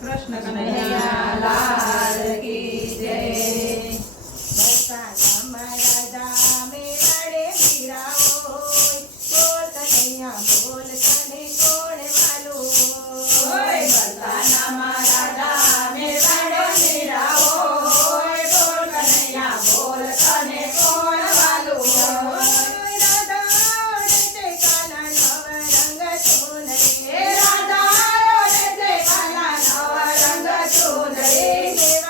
કૃષ્ણ કનૈયા લાલ કી જય. બરસાનામાં રાજા મેવાડે મીરા હોય, બોલ કનૈયા બોલ તને કોણ વાલું ઓય બરસાનામાં રાજા મેવાડે મીરા હોય, બોલ કનૈયા બોલ તને કોણ વાલું હોય. રાધા ઓળે છે કાલા નવ રંગ ચૂનરી, એ રાધા ઓળે છે કાલા નવ રંગ ચૂંદડી. મેવાડે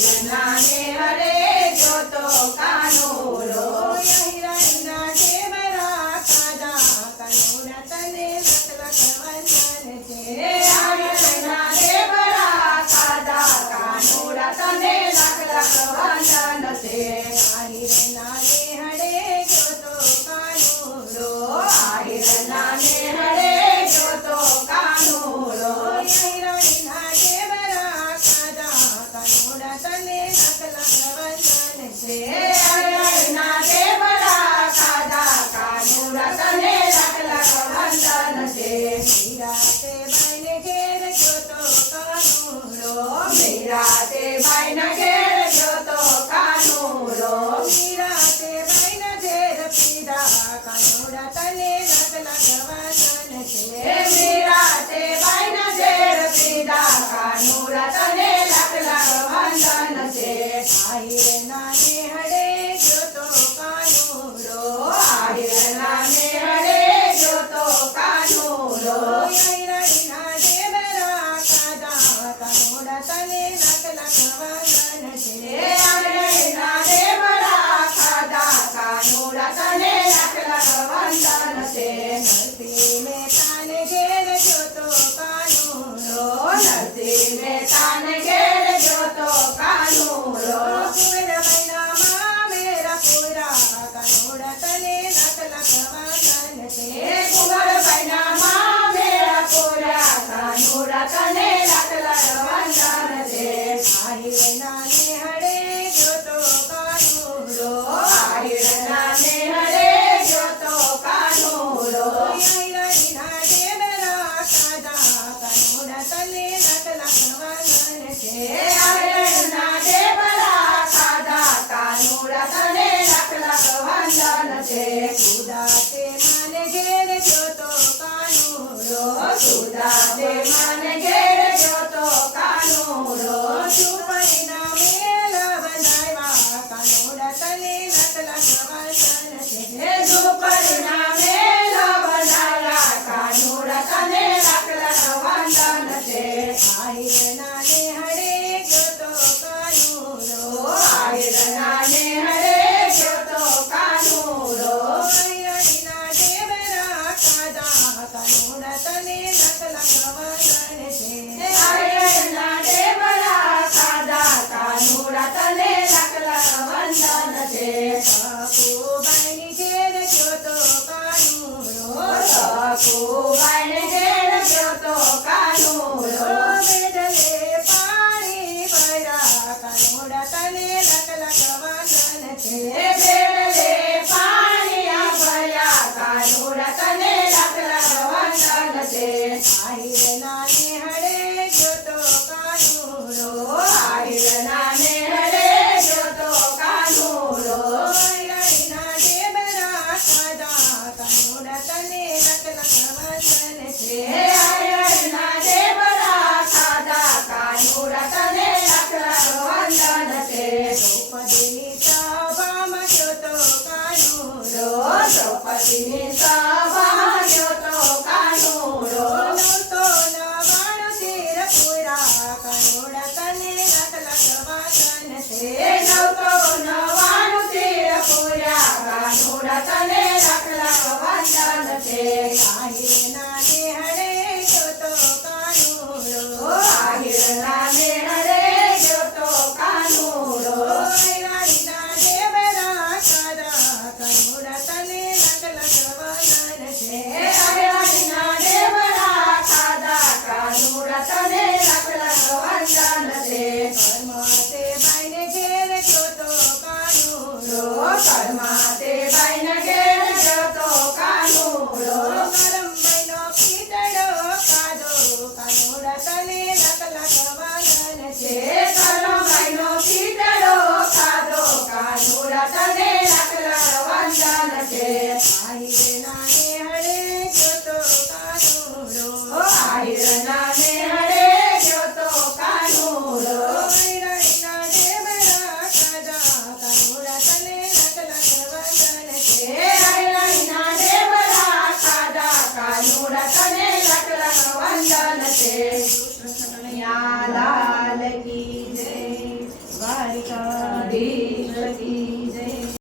હિરણના ને હરે જોતો કાનુડો હિરણના ઢેબરા ખાધા કાનુડા તને લખ લખ વંદન છે હિરણના ઢેબરા ખાધા કાનુડા તને લખ લખ વંદન છે હિરણના નેહડે જોતો કાનુડો હિરણના ને હરે જોતો કાનુડો હિરણના ઢેબરા ખાધા કાનુડા તને લખ લખ વંદન છે હિરણના ઢેબરા ખાધા કાનુડા તને લખ લખ વંદન છે મીરાતે બાઈને ઘેર જોતો કાનુડો મીરાતે બાઈના ઘેર જોતો કાનુડો મીરાતે બાઈને ઘેર પીધા કાનુડા તને લખ લખ વંદન છે મીરાતે બાઈના ઘેર પીધા કાનુડા તને લખ લખ વંદન છે હિરણના નેહડે જોતો કાનુડો હિરણના ને હરે જોતો કાનુડો હિરણના ઢેબરા ખાધા કાનુડા તને લખ લખ વંદન છે હિરણના ઢેબરા ખાધા કાનુડા તને લખ લખ વંદન છે નરસિંહ મહેતાને ઘેર જોતો કાનુડો નરસિંહ મહેતાને ઘેર જોતો કાનુડો કુંવરબાઈના મેરા પૂરા કાનુડા તને લખ લખ વંદન છે કુંવરબાઈના મામેરા પૂરા કાનુડા તને લખ લખ વંદન છે હિરણના નેહડે જોતો કાનુડો હિરણના ને હરે જોતો કાનુડો હિરણના ઢેબરા ખાધા કાનુડા તને લખ લખ વંદન છે હિરણના ઢેબરા ખાધા કાનુડા તને લખ લખ વંદન છે સુદાતે માને ઘેર જોતો કાનુડો સુદાતે મને ઘેર જોતો કાનુડો ઝૂંપડીના મેલ બંધાવ્યા કાનુડા તને લખ લખ વંદન છે ઝૂંપડીના મેલ બનાવ્યા કાનુડા તને લખ લખ વંદન છે હિરણના નેહડે જોતો કાનુડો હિરણના ને હરે જોતો કાનુડો હિરણના ઢેબરા ખાધા કાનુડા તને લખ લખ વંદન છે હિરણના ઢેબરા ખાધા કાનુડા તને લખ લખ વંદન છે સખુબાઈની ઘેર જોતો કાનુડો સખુબાઈને ઘેર જોતો કાનુડો બેડલે પાણી ભર્યા કાનુડા તને લખ લખ વંદન છે બેડલે પાણી ભર્યા કાનુડા તને લખ લખ વંદન છે હિરણના નેહડે જોતો કાનુડો હિરણના ને હરે જોતો કાનુડો હિરણના ઢેબરા ખાધા કાનુડા તને લખ લખ વંદન છે હિરણના ઢેબરા ખાધા કાનુડા તને લખ લખ વંદન છે દ્રૌપદીની સભામાં જોતો કાનુડો દ્રૌપદીની સભામાં જોતો કાનુડો 999 તીર પૂરા કાનુડા તને લખ લખ વંદન છે 999 તીર પૂર્યા કાનુડા તને લખ લખ વંદન છે હિરણના નેહડે જોતો કાનુડો હિરણના ને હરે જોતો કાનુડો હિરણના ઢેબરા ખાધા કાનુડા તને લખ લખ વંદન છે હિરણના ઢેબરા ખાધા કાનુડા તને લખ લખ વંદન છે પરમાતે બાઈને ઘેર જોતો કાનુડો કર્માતે બાઈને ઘેર જોતો કાનુડો કરમબાઈનો ખીચડો ખાધો કાનુડા તને લખ લખ વંદન છે કરમાઈનો ખીચડો ખાધો કાનુડા તને લખ લખ વંદન છે હિરણના નેહડે જોતો કાનુડો હિરણના ને હરે જોતો કાનુડો હિરણના ઢેબરા ખાધા કાનુડા તને લખ લખ વંદન છે હિરણના ઢેબરા ખાધા કાનુડા તને લખ લખ વંદન છે કૃષ્ણ કનૈયા લાલ કી જય દ્વારિકા